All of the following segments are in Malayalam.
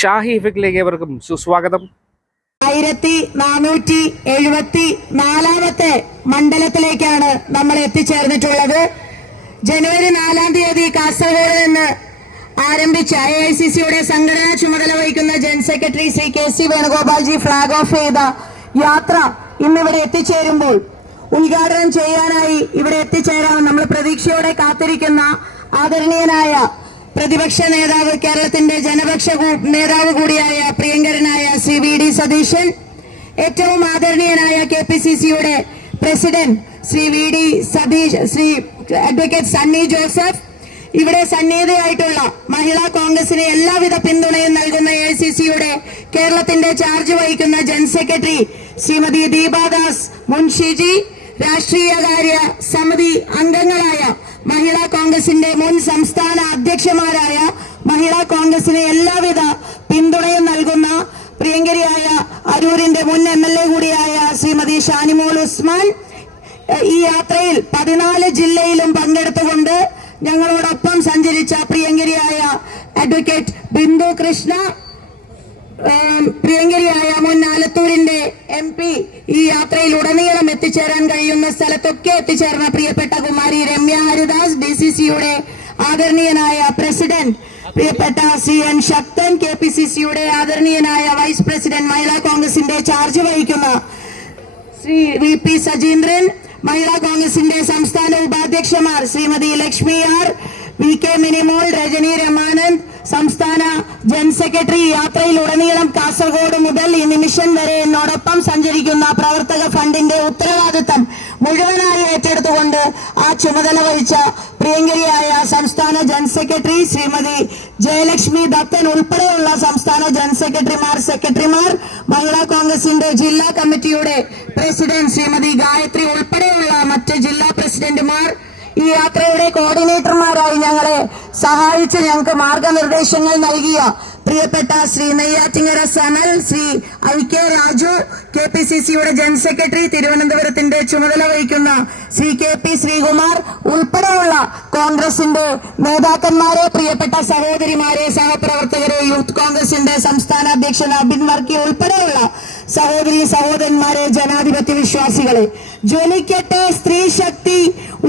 ഷാഹി ഇഫക്റ്റിലേക്ക് ഏവർക്കും സുസ്വാഗതം. 1474 മണ്ഡലത്തിലേക്കാണ് നമ്മൾ എത്തിച്ചേർന്നിട്ടുള്ളത്. ജനുവരി 4-ാം തീയതി കാസർഗോഡ് നിന്ന് ആരംഭിച്ച AICCയുടെ സംഘടനാ ചുമതല വഹിക്കുന്ന ജനറൽ സെക്രട്ടറി ശ്രീ KC വേണുഗോപാൽജി ഫ്ളാഗ് ഓഫ് ചെയ്ത യാത്ര ഇന്നിവിടെ എത്തിച്ചേരുമ്പോൾ ഉദ്ഘാടനം ചെയ്യാനായി ഇവിടെ എത്തിച്ചേരാൻ നമ്മൾ പ്രതീക്ഷയോടെ കാത്തിരിക്കുന്ന ആദരണീയനായ പ്രതിപക്ഷ നേതാവ്, കേരളത്തിന്റെ ജനപക്ഷ നേതാവ് കൂടിയായ പ്രിയങ്കരനായ ശ്രീ VD സതീശൻ, ഏറ്റവും ആദരണീയനായ KPCCയുടെ president Shri VD Satheesh, Shri advocate Sunny Joseph, ഇവിടെ സന്നിഹിതയായിട്ടുള്ള മഹിളാ കോൺഗ്രസിന് എല്ലാവിധ പിന്തുണയും നൽകുന്ന AICCയുടെ കേരളത്തിന്റെ ചാർജ് വഹിക്കുന്ന ജനറൽ സെക്രട്ടറി ശ്രീമതി ദീപാദാസ് മുൻഷിജി, രാഷ്ട്രീയകാര്യ സമിതി അംഗങ്ങളായ മഹിളാ കോൺഗ്രസിന്റെ മുൻ സംസ്ഥാന അധ്യക്ഷന്മാരായ മഹിളാ കോൺഗ്രസിന് എല്ലാവിധ പിന്തുണയും നൽകുന്ന പ്രിയങ്കരിയായ അരൂരിന്റെ മുൻ MLA കൂടിയായ ശ്രീമതി ഷാനിമോൾ ഉസ്മാൻ, ഈ യാത്രയിൽ 14 ജില്ലയിലും പങ്കെടുത്തുകൊണ്ട് ഞങ്ങളോടൊപ്പം സഞ്ചരിച്ച പ്രിയങ്കരിയായ അഡ്വക്കേറ്റ് ബിന്ദു കൃഷ്ണ, പ്രിയങ്കരിയായ മുൻ ആലത്തൂരിന്റെ MP, ഈ യാത്രയിൽ ഉടനീളം എത്തിച്ചേരാൻ കഴിയുന്ന സ്ഥലത്തൊക്കെ എത്തിച്ചേർന്ന പ്രിയപ്പെട്ട കുമാരി രമ്യ ഹരിദാസ്, DCCയുടെ ആദരണീയനായ പ്രസിഡന്റ് പ്രിയപ്പെട്ട CN ശക്തൻ, KPCCയുടെ ആദരണീയനായ വൈസ് പ്രസിഡന്റ് മഹിളാ കോൺഗ്രസിന്റെ ചാർജ് വഹിക്കുന്ന ശ്രീ VP സജീന്ദ്രൻ, മഹിളാ കോൺഗ്രസിന്റെ സംസ്ഥാന ഉപാധ്യക്ഷന്മാർ ശ്രീമതി ലക്ഷ്മി R, VK മിനിമോൾ, രജനി രമാനന്ദ്, സംസ്ഥാന ജനറൽ സെക്രട്ടറി. യാത്രയിൽ ഉടനീളം കാസർഗോഡ് മുതൽ ഈ നിമിഷം വരെ എന്നോടൊപ്പം സഞ്ചരിക്കുന്ന പ്രവർത്തക ഫണ്ടിന്റെ ഉത്തരവാദിത്തം മുഴുവനായി ഏറ്റെടുത്തുകൊണ്ട് ആ ചുമതല വഹിച്ച പ്രിയങ്കരിയായ സംസ്ഥാന ജനറൽ സെക്രട്ടറി ശ്രീമതി ജയലക്ഷ്മി ദത്തൻ ഉൾപ്പെടെയുള്ള സംസ്ഥാന ജനറൽ സെക്രട്ടറിമാർ, മഹിളാ കോൺഗ്രസിന്റെ ജില്ലാ കമ്മിറ്റിയുടെ പ്രസിഡന്റ് ശ്രീമതി ഗായത്രി ഉൾപ്പെടെയുള്ള മറ്റ് ജില്ലാ പ്രസിഡന്റുമാർ, ഈ യാത്രയുടെ കോർഡിനേറ്റർമാരായി ഞങ്ങളെ സഹായിച്ച് ഞങ്ങൾക്ക് മാർഗനിർദ്ദേശങ്ങൾ നൽകിയ പ്രിയപ്പെട്ട ശ്രീ നെയ്യാറ്റിങ്ങര സനൽ, ശ്രീ IK രാജു, KPCCയുടെ ജനറൽ സെക്രട്ടറി, തിരുവനന്തപുരത്തിന്റെ ചുമതല വഹിക്കുന്ന ശ്രീ KP ശ്രീകുമാർ ഉൾപ്പെടെയുള്ള കോൺഗ്രസിന്റെ നേതാക്കന്മാരെ, പ്രിയപ്പെട്ട സഹോദരിമാരെ, സഹപ്രവർത്തകരെ, യൂത്ത് കോൺഗ്രസിന്റെ സംസ്ഥാന അധ്യക്ഷൻ അബിൻ വർക്കി ഉൾപ്പെടെയുള്ള സഹോദരി സഹോദരന്മാരെ, ജനാധിപത്യ വിശ്വാസികളെ, ജ്വലിക്കട്ടെ സ്ത്രീ ശക്തി,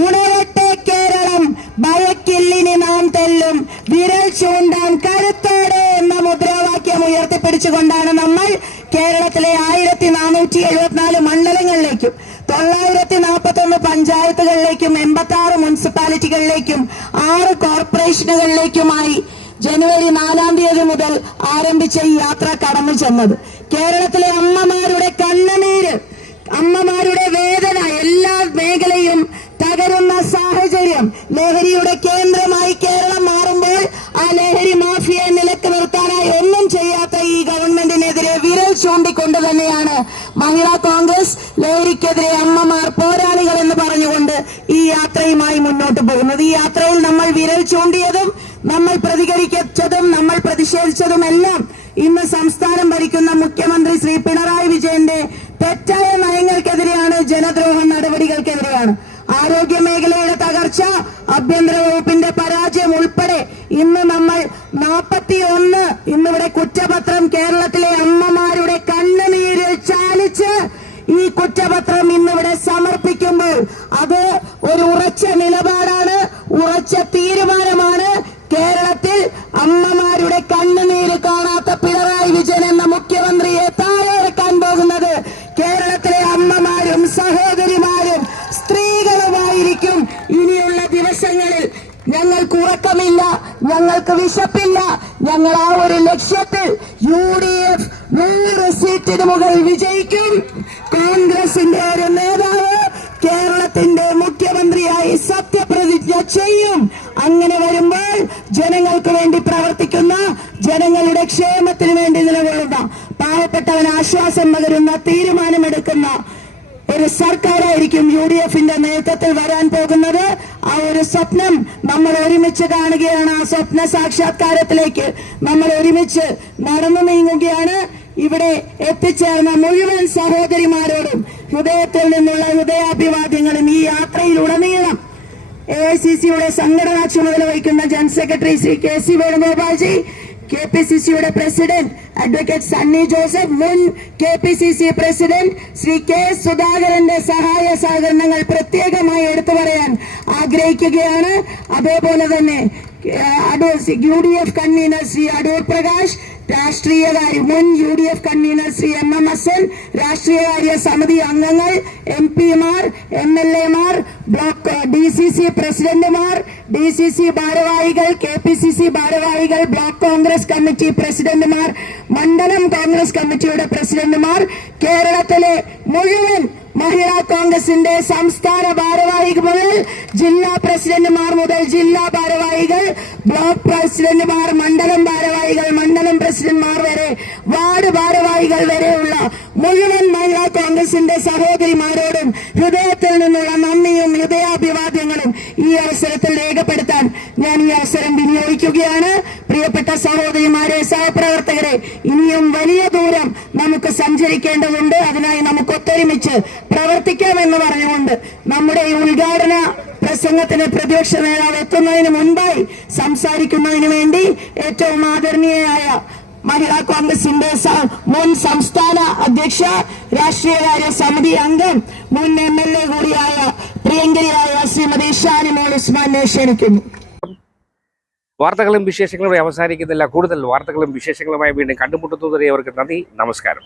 ഉണരട്ടെ കേരളം, ഭയക്കില്ലിനി നാം തെല്ലും, വിരൽ ചൂണ്ടാൻ കരുത്തോടെ എന്ന മുദ്രാവാക്യം ഉയർത്തിപ്പിടിച്ചുകൊണ്ടാണ് നമ്മൾ കേരളത്തിലെ 1474 മണ്ഡലങ്ങളിലേക്കും 941 പഞ്ചായത്തുകളിലേക്കും 86 മുനിസിപ്പാലിറ്റികളിലേക്കും 6 കോർപ്പറേഷനുകളിലേക്കുമായി ജനുവരി 4-ാം തീയതി മുതൽ ആരംഭിച്ച ഈ യാത്ര കടന്നു ചെന്നത്. കേരളത്തിലെ അമ്മമാരുടെ കണ്ണുനീര്, അമ്മമാരുടെ വേദന, എല്ലാ മേഖലയും തകരുന്ന സാഹചര്യം, ലഹരിയുടെ കേന്ദ്രമായി കേരളം മാറുമ്പോൾ ആ ലഹരി മാഫിയയെ നിലക്ക് നിർത്താനായി ഒന്നും ചെയ്യാത്ത ഈ ഗവൺമെന്റിനെതിരെ വിരൽ ചൂണ്ടിക്കൊണ്ട് തന്നെയാണ് മഹിളാ കോൺഗ്രസ് ലഹരിക്കെതിരെ അമ്മമാർ പോരാളികൾ എന്ന് പറഞ്ഞുകൊണ്ട് ഈ യാത്രയുമായി മുന്നോട്ട് പോകുന്നത്. ഈ യാത്രയിൽ നമ്മൾ വിരൽ ചൂണ്ടിയതും നമ്മൾ പ്രതികരിച്ചതും നമ്മൾ പ്രതിഷേധിച്ചതുമെല്ലാം ഇന്ന് സംസ്ഥാനം ഭരിക്കുന്ന മുഖ്യമന്ത്രി ശ്രീ പിണറായി വിജയന്റെ തെറ്റായ നയങ്ങൾക്കെതിരെയാണ്, ജനദ്രോഹ നടപടികൾക്കെതിരെയാണ്. ആരോഗ്യ മേഖലയുടെ തകർച്ച, ആഭ്യന്തര വകുപ്പിന്റെ പരാജയം ഉൾപ്പെടെ ഇന്ന് നമ്മൾ 41 ഇന്നിവിടെ കുറ്റപത്രം കേരളത്തിലെ അമ്മമാരുടെ കണ്ണുനീരിൽ ചാലിച്ച് ഈ കുറ്റപത്രം ഇന്നിവിടെ സമർപ്പിക്കുമ്പോൾ അത് ഒരു ഉറച്ച നിലപാടാണ്, ഉറച്ച തീരുമാനമാണ്. കേരളത്തിൽ അമ്മമാരുടെ കണ്ണുനീര് കാണാത്ത പിണറായി വിജയൻ എന്ന മുഖ്യമന്ത്രിയെ താഴെ ഇറക്കാൻ പോകുന്നത് കേരളത്തിലെ അമ്മമാരും സഹോദരിമാരും സ്ത്രീകളുമായിരിക്കും. ഇനിയുള്ള ദിവസങ്ങളിൽ ഞങ്ങൾക്ക് ഉറക്കമില്ല, ഞങ്ങൾക്ക് വിശപ്പില്ല. ഞങ്ങൾ ആ ഒരു ലക്ഷ്യത്തിൽ UDF 100 സീറ്റിന് മുകളിൽ വിജയിക്കും. കോൺഗ്രസിന്റെ ഒരു നേതാവ് കേരളത്തിന്റെ മുഖ്യമന്ത്രിയായി സത്യപ്രതിജ്ഞ ചെയ്യും. അങ്ങനെ വരുമ്പോൾ ജനങ്ങൾക്ക് വേണ്ടി പ്രവർത്തിക്കുന്ന, ജനങ്ങളുടെ ക്ഷേമത്തിന് വേണ്ടി നിലകൊള്ളുന്ന, പാവപ്പെട്ടവന് ആശ്വാസം പകരുന്ന, തീരുമാനമെടുക്കുന്ന ഒരു സർക്കാരായിരിക്കും UDFന്റെ നേതൃത്വത്തിൽ വരാൻ പോകുന്നത്. ആ ഒരു സ്വപ്നം നമ്മൾ ഒരുമിച്ച് കാണുകയാണ്. ആ സ്വപ്ന സാക്ഷാത്കാരത്തിലേക്ക് നമ്മൾ ഒരുമിച്ച് നടന്നു നീങ്ങുകയാണ്. ഇവിടെ എത്തിച്ചേർന്ന മുഴുവൻ സഹോദരിമാരോടും ഹൃദയത്തിൽ നിന്നുള്ള ഹൃദയാഭിവാദ്യങ്ങളും ഈ യാത്രയിലുടനീളം AICCയുടെ സംഘടനാ ചുമതല വഹിക്കുന്ന general secretary Shri KC Venugopalji, KPCCയുടെ പ്രസിഡന്റ് അഡ്വക്കേറ്റ് സണ്ണി ജോസഫ്, മുൻ KPCC പ്രസിഡന്റ് ശ്രീ K സുധാകരന്റെ സഹായ സഹകരണങ്ങൾ പ്രത്യേകമായി എടുത്തു പറയാൻ ആഗ്രഹിക്കുകയാണ്. അതേപോലെ തന്നെ UDF കൺവീനർ ശ്രീ അടൂർ പ്രകാശ്, മുൻ UDF convener Shri MM Hassan, രാഷ്ട്രീയകാര്യ സമിതി അംഗങ്ങൾ, MP മാർ, MLA മാർ, ബ്ലോക്ക് DCC പ്രസിഡന്റുമാർ, DCC ഭാരവാഹികൾ, KPCC ഭാരവാഹികൾ, ബ്ലോക്ക് കോൺഗ്രസ് കമ്മിറ്റി പ്രസിഡന്റുമാർ, മണ്ഡലം കോൺഗ്രസ് കമ്മിറ്റിയുടെ പ്രസിഡന്റുമാർ, കേരളത്തിലെ മുഴുവൻ മഹിളാ കോൺഗ്രസിന്റെ സംസ്ഥാന ഭാരവാഹികൾ മുതൽ ജില്ലാ പ്രസിഡന്റുമാർ മുതൽ ജില്ലാ ഭാരവാഹികൾ, ബ്ലോക്ക് പ്രസിഡന്റുമാർ, മണ്ഡലം ഭാരവാഹികൾ, മണ്ഡലം പ്രസിഡന്റുമാർ വരെ, വാർഡ് ഭാരവാഹികൾ വരെയുള്ള മുഴുവൻ മഹിളാ കോൺഗ്രസിന്റെ സഹോദരിമാരോടും ഹൃദയത്തിൽ നിന്നുള്ള നന്ദിയും ഹൃദയാഭിവാദ്യങ്ങളും ഈ അവസരത്തിൽ രേഖപ്പെടുത്താൻ ഞാൻ ഈ അവസരം വിനിയോഗിക്കുകയാണ്. പ്രിയപ്പെട്ട സഹോദരിമാരെ, സഹപ്രവർത്തകരെ, ഇനിയും വലിയ ദൂരം നമുക്ക് സഞ്ചരിക്കേണ്ടതുണ്ട്. അതിനായി നമുക്ക് ഒത്തൊരുമിച്ച് പ്രവർത്തിക്കാമെന്ന് പറഞ്ഞുകൊണ്ട് നമ്മുടെ ഈ ഉദ്ഘാടന പ്രസംഗത്തിന് പ്രതിപക്ഷ നേതാവ് എത്തുന്നതിന് മുൻപായി സംസാരിക്കുന്നതിന് വേണ്ടി ഏറ്റവും ആദരണീയയായ മഹിളാ കോൺഗ്രസിന്റെ മുൻ സംസ്ഥാന അധ്യക്ഷ, രാഷ്ട്രീയകാര്യ സമിതി അംഗം, മുൻ MLA കൂടിയായ പ്രിയങ്കരിയായ ശ്രീമതി ഷാനിമോൾ ഉസ്മാനെ ക്ഷണിക്കുന്നു. വാർത്തകളും വിശേഷങ്ങളും അവസാനിക്കുന്നില്ല. കൂടുതൽ വാർത്തകളും വിശേഷങ്ങളുമായി വീണ്ടും കണ്ടുമുട്ടുന്നതുവരെ അവർക്ക് നന്ദി, നമസ്കാരം.